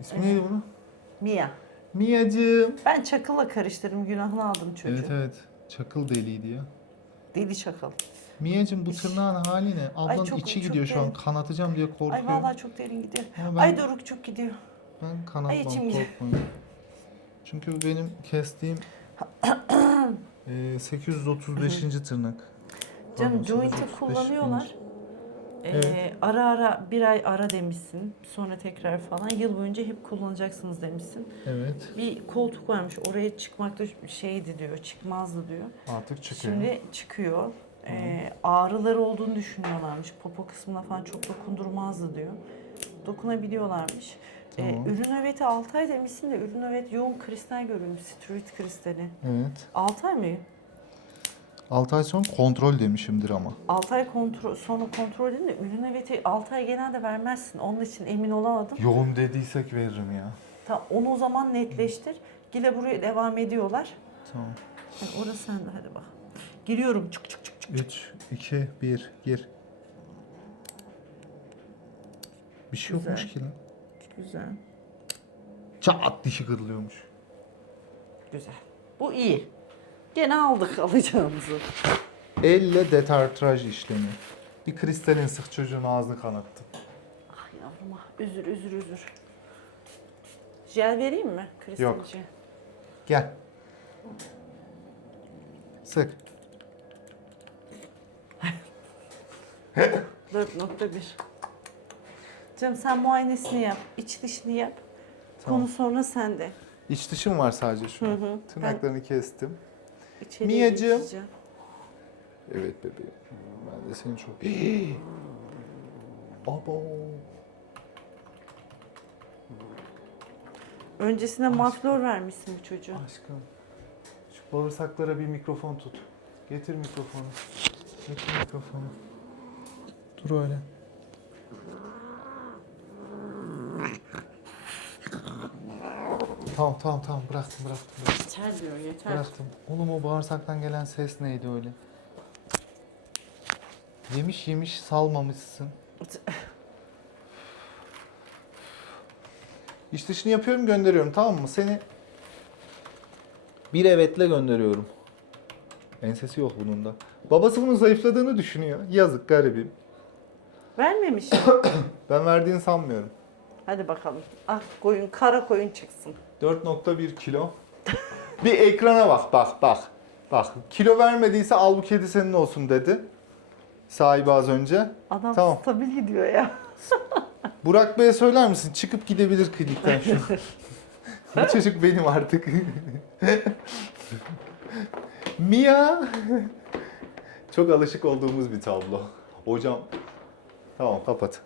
İsmi neydi bunun? Mia. Mia'cığım. Ben çakılla karıştırdım. Günahını aldım çocuğu. Evet evet. Çakıl deliydi ya. Deli çakal. Mia'cığım bu tırnağın hali ne? Ablanın çok- içi çok gidiyor şu an. derin. Kanatacağım diye korkuyorum. Ay vallahi çok derin gidiyor. Ama ben, Ay Doruk çok gidiyor. ben kanatmam Ay içim gidiyor. korkmayın. Çünkü bu benim kestiğim e, 835. tırnak. Canım joint'i 835. kullanıyorlar. Ee, Evet. Ara ara bir ay ara demişsin. Sonra tekrar falan. Yıl boyunca hep kullanacaksınız demişsin. Evet. Bir koltuk varmış. Oraya çıkmakta şeydi diyor. Çıkmazdı diyor. Artık çıkıyor. Şimdi çıkıyor. Ee, ağrıları olduğunu düşünüyorlarmış. Popo kısmına falan çok dokundurmazdı diyor. Dokunabiliyorlarmış. Ee, Tamam. ürün nöbeti 6 ay demişsin de ürün nöbet yoğun kristal görülmüş. Steroid kristali. Evet. 6 ay mı? 6 ay sonra kontrol demişimdir ama. 6 ay kontrol, sonra kontrol edin de ürün nöbeti 6 ay genelde vermezsin. Onun için emin olamadım. Yoğun dediysek veririm ya. Ta, onu o zaman netleştir. Gile buraya devam ediyorlar. Tamam. Yani orası sende hadi bak. Giriyorum. Çık çık çık çık. 3, 2, 1, gir. Bir şey Güzel. yokmuş ki lan. Güzel. Çat dişi kırılıyormuş. Güzel. Bu iyi. Gene aldık alacağımızı. Elle detartraj işlemi. Bir kristalin sık çocuğun ağzını kanattı. Ah yavrum ah. Üzür üzür üzür. Jel vereyim mi? Kristal Yok. jel. Gel. Sık. 4.1. Canım sen muayenesini yap. iç dışını yap. Tamam. Konu sonra sende. İç dışım var sadece şu an. Tırnaklarını kestim. İçeriye Mia'cığım. geçeceğim. Evet bebeğim. Ben de seni çok... Abo. Öncesinde maflor vermişsin bu çocuğa. Aşkım. Şu bağırsaklara bir mikrofon tut. Getir mikrofonu. Getir mikrofonu. Dur öyle. Tamam tamam tamam bıraktım bıraktım. bıraktım. Yeter diyor yeter. Bıraktım. Oğlum o bağırsaktan gelen ses neydi öyle? Yemiş yemiş salmamışsın. İş dışını yapıyorum gönderiyorum tamam mı? Seni bir evetle gönderiyorum. Ensesi yok bunun da. Babası bunun zayıfladığını düşünüyor. Yazık garibim. Vermemiş. Ben verdiğini sanmıyorum. Hadi bakalım. Ah koyun kara koyun çıksın. 4.1 kilo. bir ekrana bak bak bak. Bak kilo vermediyse al bu kedi senin olsun dedi. Sahibi az önce. Adam Tamam. stabil gidiyor ya. Burak Bey'e söyler misin? Çıkıp gidebilir klinikten şu. bu çocuk benim artık. Mia. Çok alışık olduğumuz bir tablo. Hocam. Tamam kapat.